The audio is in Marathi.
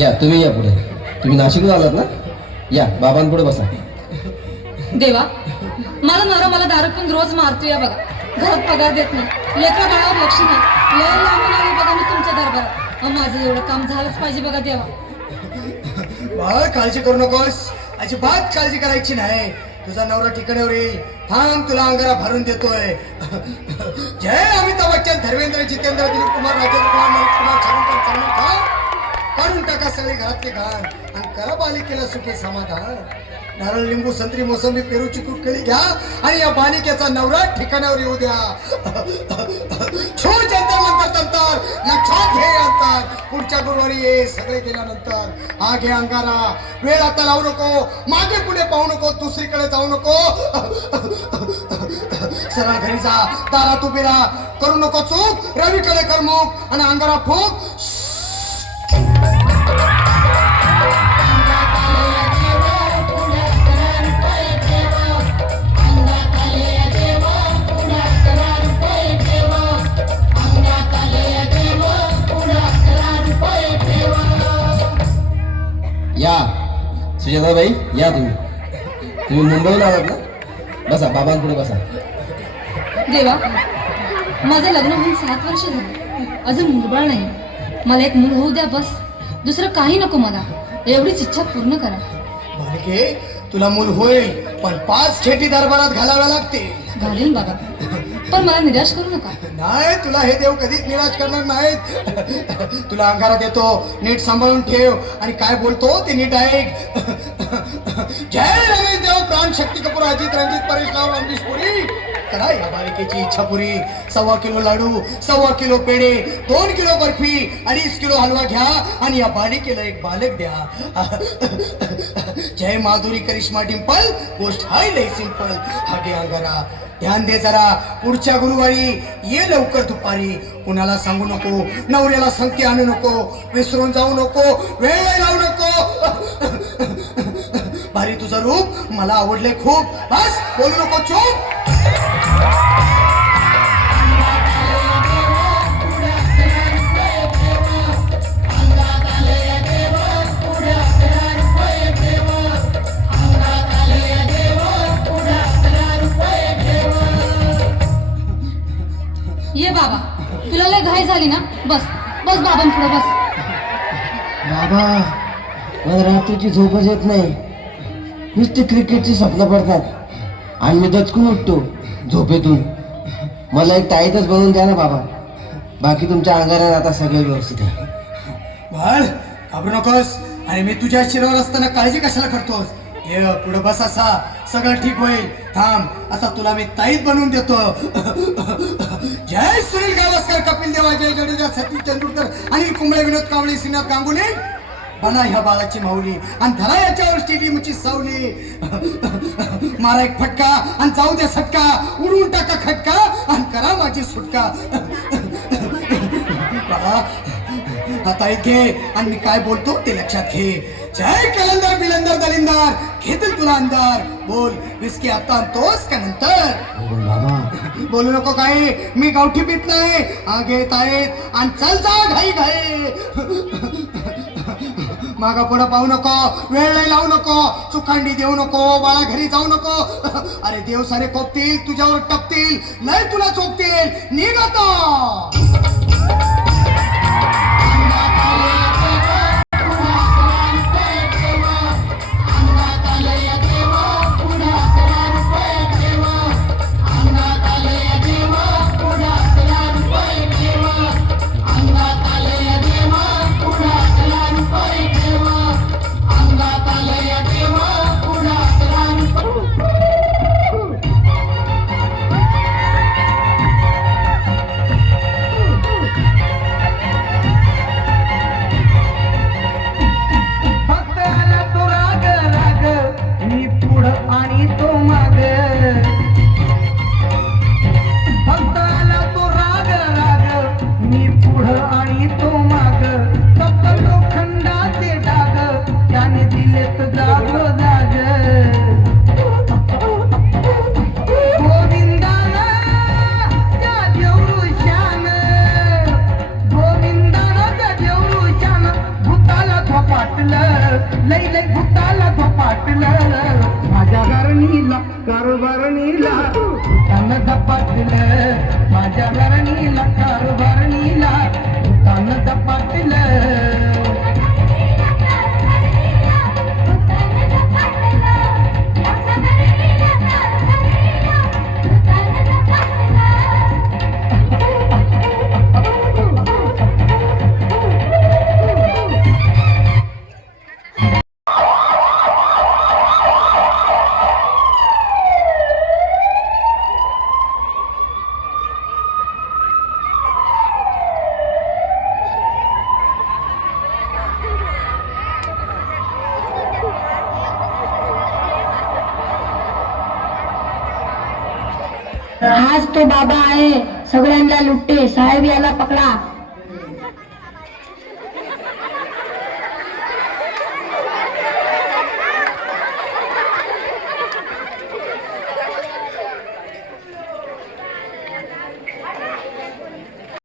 या तुम्ही या पुढे. तुम्ही नाशिकला आलात ना? या बाबांपुढे बसा. देवा, माझा नवरा मला दारू पिऊन रोज मारतोय बघा. घरात पगार देत नाही, लेकरा बाळावर लक्ष नाही. लय लांबून आलो बघा मी तुमच्या दरबारात. माझं एवढं काम झालंच पाहिजे बघा देवा. बाळ काळजी करू नकोस, अजिबात काळजी करायची नाही. तुझा नवरा ठिकाणावर येईल. थांब, तुला अंगारा भरून देतोय. जय अमिताभ बच्चन, धर्मेंद्र, जितेंद्र, दिलीप कुमार, राजेंद्र कुमार, मनोज कुमार, शाहरुख खान, सलमान खान. काढून टाका सगळे घरातले घाण आणि करा बालिकेला सुखी समाधान. नारळ, लिंबू, संत्री, मोसंबी, पेरू, चिकू, केळी घ्या आणि या बालिकेचा नवरा ठिकाणावर येऊ द्या. छो जंतर मंतर तंतर, लक्षात घे अंतर. पुढच्या गुरुवारी ये सगळे गेल्यानंतर. हा घे अंगारा, वेळ आता लावू नको, मागे पुढे पाहू नको, दुसरीकडे जाऊ नको. सरळ घरी जा, दारात उभी राहा, करू नको चूक. रवीकडे कर मुख आणि अंगारा फूक. या सुजाताबाई, या तुम्ही. तुम्ही मुंबईला आलात ना? बसा, बाबांपुढे बसा. देवा, माझं लग्न होऊन 7 वर्ष झाली, अजून मुलबाळ नाही. मला एक मूल होऊ द्या बस. दुसरं काही नको मला. एवढीच इच्छा पूर्ण करा. बालिके, तुला मूल होईल, पण 5 खेटी दरबारात घालाव्या लागतील. घालीन बाबा, पण मला निराश करू नका. नाही, तुला हे देव कधीच निराश करणार नाहीत. तुला अंगारा देतो, नीट सांभाळून ठेव आणि काय बोलतो ते नीट ऐक. जय रमेश देव, प्राण, शक्ती कपूर, अजित, रंजित, परेश राव, अमरीश पुरी. करा या बालिकेची इच्छा पुरी. 1.25 किलो लाडू, 1.25 किलो पेढे, 2 किलो बर्फी, 2.5 किलो हलवा घ्या आणि या बालिकेला एक बालक द्या. जय माधुरी, करिश्मा, डिंपल, गोष्ट हाय लय सिंपल. हा घे अंगारा, ध्यान दे जरा. पुढच्या गुरुवारी ये लवकर दुपारी. कुणाला सांगू नको, नवऱ्याला संख्या आणू नको, विसरून जाऊ नको, वेळ लावू नको. भारी तुझं रूप मला आवडले खूप. बस बोलू नको, चूप. ये बाबा, तुला लय घाई झाली ना? बस बस बाबांपुढे बस. बाबा, मला रात्रीची झोपच येत नाही. नुसती क्रिकेटची स्वप्न पडतात आणि मी दचकून उठतो झोपेतून. मला एक ताईतच बनवून द्या ना बाबा. बाकी तुमच्या अंगारात आता सगळं व्यवस्थित आहे. बाळ, घाबरू नकोस. आणि मी तुझ्या शिरावर असताना काळजी कशाला करतोस? ये पुढे बस, असा सगळं ठीक होईल. थांब, आता तुला मी ताईत बनवून देतो. जय सुनील गावस्कर, कपिल देव, जय जडेजा, सतीश तेंडुलकर, अनिल कुंबळे, विनोद कांबळे, श्रीनाथ गांगुली. बना ह्या बाळाची माऊली आणि धरा याच्यावर स्टेडियमची सावली. मारा एक फटका आणि जाऊ द्या सटका. उडून टाका खटका आणि करा माझी सुटका. बाळा, आता घे आणि मी काय बोलतो ते लक्षात घे. जय कलंदर, बिलंदर, दलिंदर, घेतील तुला अंधार. बोल, विस्की आता आणतोस का नंतर? बाबा, बोलू नको काही, मी गावठी पित नाही. घेत आहेत आणि चल जा घाई घाई. मागा पुढं पाहू नको, वेळ नाही लावू नको, चुकांडी देऊ नको, बाळा घरी जाऊ नको. अरे देव सारे कोपतील, तुझ्यावर टपतील, लय तुला चोपतील. निघ आता. कारभारणीला तान झपाटलं माझ्या भरणीला कारभारणीला तान झपाटलं हाच तो बाबा आहे सगळ्यांना लुटते साहेब याला पकडा